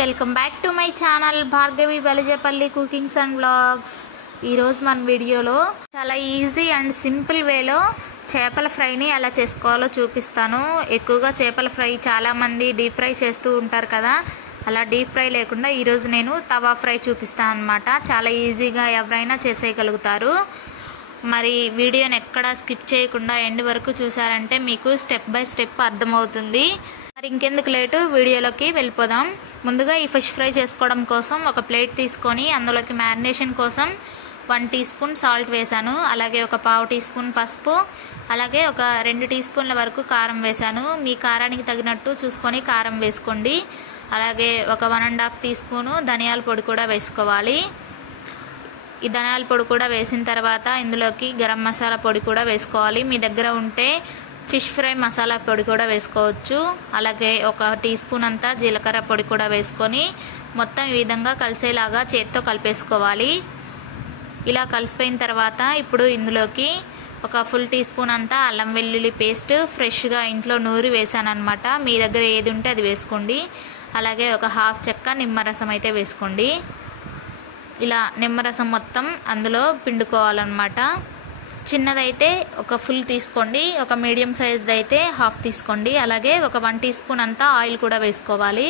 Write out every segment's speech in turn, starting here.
Welcome back to my channel Bhargavi Balijepalli cookings and vlogs. ఈరోజు మన వీడియోలో చాలా ఈజీ అండ్ సింపుల్ వేలో చేపల ఫ్రైని ఎలా చేసుకోవాలో చూపిస్తాను. ఎక్కువగా చేపల ఫ్రై చాలామంది డీప్ ఫ్రై చేస్తూ ఉంటారు కదా, అలా డీప్ ఫ్రై లేకుండా ఈరోజు నేను తవా ఫ్రై చూపిస్తాను అన్నమాట. చాలా ఈజీగా ఎవరైనా చేసేయగలుగుతారు. మరి వీడియోని ఎక్కడా స్కిప్ చేయకుండా ఎండ్ వరకు చూసారంటే మీకు స్టెప్ బై స్టెప్ అర్థమవుతుంది. మరి ఇంకెందుకు లేటు, వీడియోలోకి వెళ్ళిపోదాం. ముందుగా ఈ ఫిష్ ఫ్రై చేసుకోవడం కోసం ఒక ప్లేట్ తీసుకొని అందులోకి మ్యారినేషన్ కోసం 1 టీ స్పూన్ సాల్ట్ వేసాను. అలాగే ఒక 1/2 టీ స్పూన్ పసుపు, అలాగే ఒక 2 టీ స్పూన్ల వరకు కారం వేసాను. మీ కారానికి తగినట్టు చూసుకొని కారం వేసుకోండి. అలాగే ఒక 1.5 టీ స్పూను ధనియాల పొడి కూడా వేసుకోవాలి. ఈ ధనియాల పొడి కూడా వేసిన తర్వాత ఇందులోకి గరం మసాలా పొడి కూడా వేసుకోవాలి. మీ దగ్గర ఉంటే ఫిష్ ఫ్రై మసాలా పొడి కూడా వేసుకోవచ్చు. అలాగే ఒక టీ స్పూన్ అంతా జీలకర్ర పొడి కూడా వేసుకొని మొత్తం ఈ విధంగా కలిసేలాగా చేత్తో కలిపేసుకోవాలి. ఇలా కలిసిపోయిన తర్వాత ఇప్పుడు ఇందులోకి ఒక ఫుల్ టీ స్పూన్ అంతా అల్లం వెల్లుల్లి పేస్ట్ ఫ్రెష్గా ఇంట్లో నూరి వేసాను అనమాట. మీ దగ్గర ఏది ఉంటే అది వేసుకోండి. అలాగే ఒక 1/2 చెక్క నిమ్మరసం అయితే వేసుకోండి. ఇలా నిమ్మరసం మొత్తం అందులో పిండుకోవాలన్నమాట. చిన్నదైతే ఒక ఫుల్ తీసుకోండి, ఒక మీడియం సైజ్ది అయితే 1/2 తీసుకోండి. అలాగే ఒక 1 టీ స్పూన్ అంతా ఆయిల్ కూడా వేసుకోవాలి.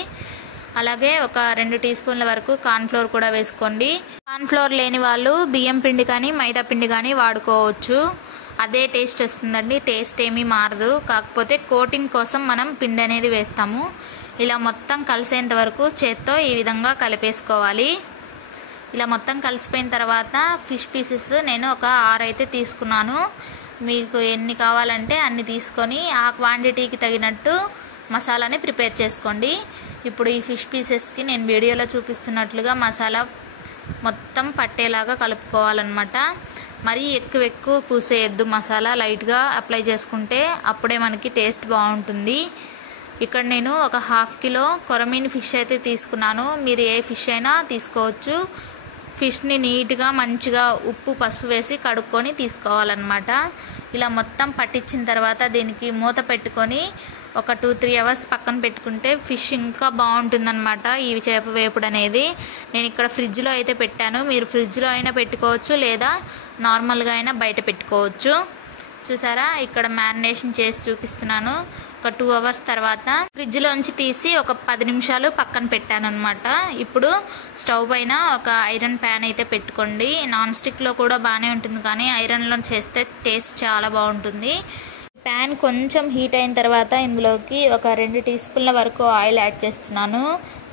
అలాగే ఒక 2 టీ స్పూన్ల వరకు కార్న్ఫ్లోర్ కూడా వేసుకోండి. కార్న్ఫ్లోర్ లేని వాళ్ళు బియ్యం పిండి కానీ మైదా పిండి కానీ వాడుకోవచ్చు. అదే టేస్ట్ వస్తుందండి, టేస్ట్ ఏమీ మారదు. కాకపోతే కోటింగ్ కోసం మనం పిండి అనేది వేస్తాము. ఇలా మొత్తం కలిసేంత వరకు చేత్తో ఈ విధంగా కలిపేసుకోవాలి. ఇలా మొత్తం కలిసిపోయిన తర్వాత ఫిష్ పీసెస్ నేను ఒక 6 అయితే తీసుకున్నాను. మీకు ఎన్ని కావాలంటే అన్ని తీసుకొని ఆ క్వాంటిటీకి తగినట్టు మసాలాని ప్రిపేర్ చేసుకోండి. ఇప్పుడు ఈ ఫిష్ పీసెస్కి నేను వీడియోలో చూపిస్తున్నట్లుగా మసాలా మొత్తం పట్టేలాగా కలుపుకోవాలన్నమాట. మరీ ఎక్కువ పూసేయద్దు, మసాలా లైట్గా అప్లై చేసుకుంటే అప్పుడే మనకి టేస్ట్ బాగుంటుంది. ఇక్కడ నేను ఒక 1/2 కిలో కొరమీన్ ఫిష్ అయితే తీసుకున్నాను. మీరు ఏ ఫిష్ అయినా తీసుకోవచ్చు. ఫిష్ని నీట్గా మంచిగా ఉప్పు పసుపు వేసి కడుక్కొని తీసుకోవాలన్నమాట. ఇలా మొత్తం పట్టించిన తర్వాత దీనికి మూత పెట్టుకొని ఒక 2-3 అవర్స్ పక్కన పెట్టుకుంటే ఫిష్ ఇంకా బాగుంటుందన్నమాట. ఈ చేప వేపుడు అనేది నేను ఇక్కడ ఫ్రిడ్జ్లో అయితే పెట్టాను. మీరు ఫ్రిడ్జ్లో అయినా పెట్టుకోవచ్చు, లేదా నార్మల్గా అయినా బయట పెట్టుకోవచ్చు. చూసారా, ఇక్కడ మ్యారినేషన్ చేసి చూపిస్తున్నాను. ఒక 2 అవర్స్ తర్వాత ఫ్రిడ్జ్లోంచి తీసి ఒక 10 నిమిషాలు పక్కన పెట్టాను అనమాట. ఇప్పుడు స్టవ్ పైన ఒక ఐరన్ ప్యాన్ అయితే పెట్టుకోండి. నాన్ స్టిక్లో కూడా బాగానే ఉంటుంది, కానీ ఐరన్లో చేస్తే టేస్ట్ చాలా బాగుంటుంది. ప్యాన్ కొంచెం హీట్ అయిన తర్వాత ఇందులోకి ఒక 2 టీ స్పూన్ల వరకు ఆయిల్ యాడ్ చేస్తున్నాను.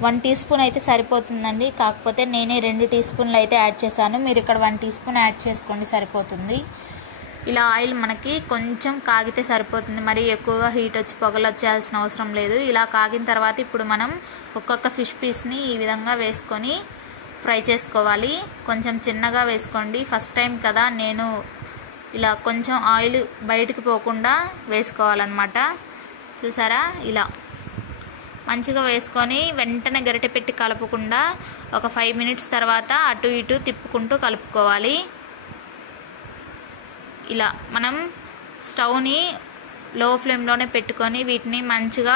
1 టీ స్పూన్ అయితే సరిపోతుందండి, కాకపోతే నేనే 2 టీ స్పూన్లు అయితే యాడ్ చేశాను. మీరు ఇక్కడ 1 టీ స్పూన్ యాడ్ చేసుకోండి, సరిపోతుంది. ఇలా ఆయిల్ మనకి కొంచెం కాగితే సరిపోతుంది, మరి ఎక్కువగా హీట్ వచ్చి పొగలు వచ్చేయాల్సిన అవసరం లేదు. ఇలా కాగిన తర్వాత ఇప్పుడు మనం ఒక్కొక్క ఫిష్ పీస్ని ఈ విధంగా వేసుకొని ఫ్రై చేసుకోవాలి. కొంచెం చిన్నగా వేసుకోండి, ఫస్ట్ టైం కదా. నేను ఇలా కొంచెం ఆయిల్ బయటికి పోకుండా వేసుకోవాలన్నమాట. చూసారా, ఇలా మంచిగా వేసుకొని వెంటనే గరిటె పెట్టి కలపకుండా ఒక 5 మినిట్స్ తర్వాత అటు ఇటు తిప్పుకుంటూ కలుపుకోవాలి. ఇలా మనం స్టవ్ని లో ఫ్లేమ్లోనే పెట్టుకొని వీటిని మంచిగా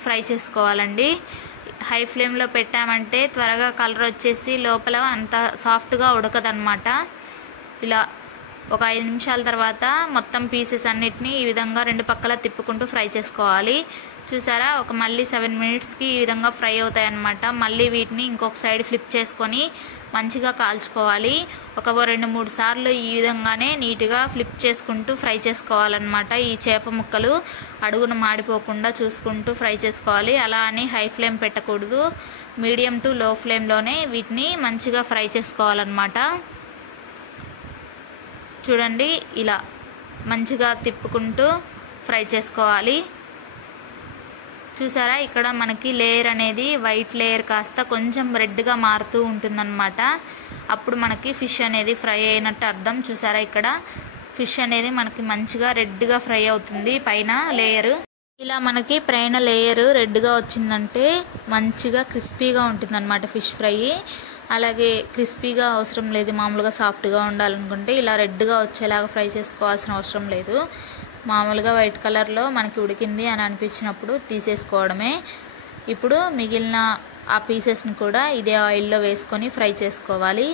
ఫ్రై చేసుకోవాలండి. హై ఫ్లేమ్లో పెట్టామంటే త్వరగా కలర్ వచ్చేసి లోపల అంత సాఫ్ట్గా ఉడకదన్నమాట. ఇలా ఒక 5 నిమిషాల తర్వాత మొత్తం పీసెస్ అన్నిటినీ ఈ విధంగా 2 పక్కల తిప్పుకుంటూ ఫ్రై చేసుకోవాలి. చూసారా, ఒక మళ్ళీ 7 మినిట్స్కి ఈ విధంగా ఫ్రై అవుతాయి అన్నమాట. మళ్ళీ వీటిని ఇంకొక సైడ్ ఫ్లిప్ చేసుకొని మంచిగా కాల్చుకోవాలి. ఒక 2-3 సార్లు ఈ విధంగానే నీట్గా ఫ్లిప్ చేసుకుంటూ ఫ్రై చేసుకోవాలన్నమాట. ఈ చేప ముక్కలు అడుగున మాడిపోకుండా చూసుకుంటూ ఫ్రై చేసుకోవాలి. అలా అని హై ఫ్లేమ్ పెట్టకూడదు, మీడియం టు లో ఫ్లేమ్లోనే వీటిని మంచిగా ఫ్రై చేసుకోవాలన్నమాట. చూడండి, ఇలా మంచిగా తిప్పుకుంటూ ఫ్రై చేసుకోవాలి. చూసారా, ఇక్కడ మనకి లేయర్ అనేది వైట్ లేయర్ కాస్త కొంచెం రెడ్గా మారుతూ ఉంటుందన్నమాట. అప్పుడు మనకి ఫిష్ అనేది ఫ్రై అయినట్టు అర్థం. చూసారా, ఇక్కడ ఫిష్ అనేది మనకి మంచిగా రెడ్గా ఫ్రై అవుతుంది పైన లేయర్. ఇలా మనకి పైన లేయర్ రెడ్గా వచ్చిందంటే మంచిగా క్రిస్పీగా ఉంటుందన్నమాట ఫిష్ ఫ్రై. అలాగే క్రిస్పీగా అవసరం లేదు, మామూలుగా సాఫ్ట్గా ఉండాలనుకుంటే ఇలా రెడ్గా వచ్చేలాగా ఫ్రై చేసుకోవాల్సిన అవసరం లేదు. మామూలుగా వైట్ కలర్లో మనకి ఉడికింది అని అనిపించినప్పుడు తీసేసుకోవడమే. ఇప్పుడు మిగిలిన ఆ పీసెస్ని కూడా ఇదే ఆయిల్లో వేసుకొని ఫ్రై చేసుకోవాలి.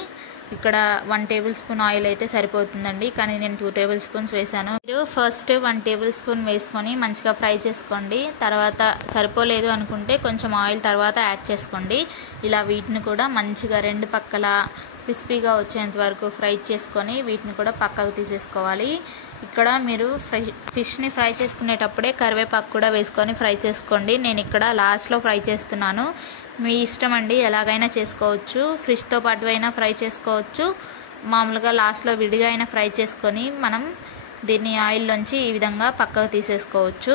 ఇక్కడ 1 టేబుల్ స్పూన్ ఆయిల్ అయితే సరిపోతుందండి, కానీ నేను 2 టేబుల్ స్పూన్స్ వేసాను. మీరు ఫస్ట్ 1 టేబుల్ స్పూన్ వేసుకొని మంచిగా ఫ్రై చేసుకోండి. తర్వాత సరిపోలేదు అనుకుంటే కొంచెం ఆయిల్ తర్వాత యాడ్ చేసుకోండి. ఇలా వీటిని కూడా మంచిగా 2 పక్కల క్రిస్పీగా వచ్చేంత వరకు ఫ్రై చేసుకొని వీటిని కూడా పక్కకు తీసేసుకోవాలి. ఇక్కడ మీరు ఫిష్ని ఫ్రై చేసుకునేటప్పుడే కరివేపాకు కూడా వేసుకొని ఫ్రై చేసుకోండి. నేను ఇక్కడ లాస్ట్లో ఫ్రై చేస్తున్నాను. మీ ఇష్టం అండి, ఎలాగైనా చేసుకోవచ్చు. ఫిష్తో పాటు అయినా ఫ్రై చేసుకోవచ్చు, మామూలుగా లాస్ట్లో విడిగా అయినా ఫ్రై చేసుకొని మనం దీన్ని ఆయిల్లోంచి ఈ విధంగా పక్కకు తీసేసుకోవచ్చు.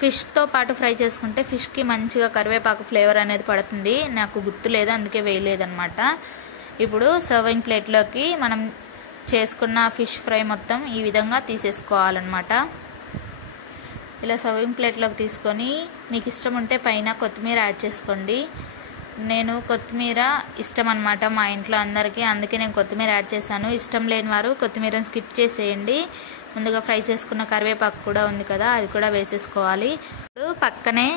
ఫిష్తో పాటు ఫ్రై చేసుకుంటే ఫిష్కి మంచిగా కరివేపాకు ఫ్లేవర్ అనేది పడుతుంది. నాకు గుర్తులేదు, అందుకే వేయలేదన్నమాట. ఇప్పుడు సర్వింగ్ ప్లేట్లోకి మనం చేసుకున్న ఫిష్ ఫ్రై మొత్తం ఈ విధంగా తీసేసుకోవాలన్నమాట. ఇలా సర్వింగ్ ప్లేట్లోకి తీసుకొని మీకు ఇష్టం ఉంటే పైన కొత్తిమీర యాడ్ చేసుకోండి. నేను కొత్తిమీర ఇష్టం అన్నమాట మా ఇంట్లో అందరికీ, అందుకే నేను కొత్తిమీర యాడ్ చేశాను. ఇష్టం లేని వారు కొత్తిమీరని స్కిప్ చేసేయండి. ముందుగా ఫ్రై చేసుకున్న కరివేపాకు కూడా ఉంది కదా, అది కూడా వేసేసుకోవాలి. ఇప్పుడు పక్కనే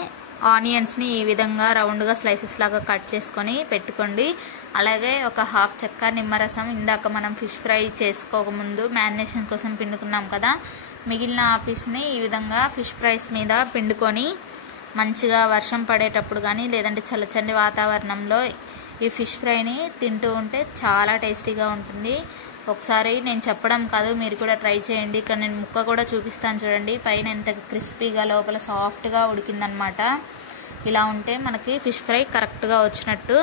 ఆనియన్స్ని ఈ విధంగా రౌండ్గా స్లైసెస్ లాగా కట్ చేసుకొని పెట్టుకోండి. అలాగే ఒక హాఫ్ చెక్క నిమ్మరసం, ఇందాక మనం ఫిష్ ఫ్రై చేసుకోకముందు మ్యారినేషన్ కోసం పిండుకున్నాం కదా, మిగిలిన ఆ పీస్ని ఈ విధంగా ఫిష్ ఫ్రైస్ మీద పిండుకొని మంచిగా వర్షం పడేటప్పుడు కానీ లేదంటే చల్లచండి వాతావరణంలో ఈ ఫిష్ ఫ్రైని తింటూ ఉంటే చాలా టేస్టీగా ఉంటుంది. ఒకసారి నేను చెప్పడం కాదు, మీరు కూడా ట్రై చేయండి. ఇక్కడ నేను ముక్క కూడా చూపిస్తాను చూడండి, పైన ఎంత క్రిస్పీగా లోపల సాఫ్ట్గా ఉడికిందనమాట. ఇలా ఉంటే మనకి ఫిష్ ఫ్రై కరెక్ట్గా వచ్చినట్టు.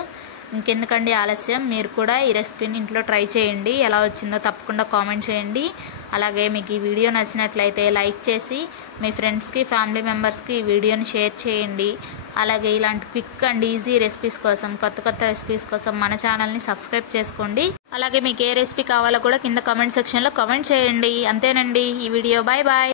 ఇంకెందుకండి ఆలస్యం, మీరు కూడా ఈ రెసిపీని ఇంట్లో ట్రై చేయండి. ఎలా వచ్చిందో తప్పకుండా కామెంట్ చేయండి. అలాగే మీకు ఈ వీడియో నచ్చినట్లయితే లైక్ చేసి మీ ఫ్రెండ్స్కి, ఫ్యామిలీ మెంబర్స్కి ఈ వీడియోని షేర్ చేయండి. అలాగే ఇలాంటి క్విక్ అండ్ ఈజీ రెసిపీస్ కోసం, కొత్త రెసిపీస్ కోసం మన ఛానల్ని సబ్స్క్రైబ్ చేసుకోండి. అలాగే మీకు ఏ రెసిపీ కావాలో కూడా కింద కామెంట్ సెక్షన్లో కామెంట్ చేయండి. అంతేనండి ఈ వీడియో. Bye bye.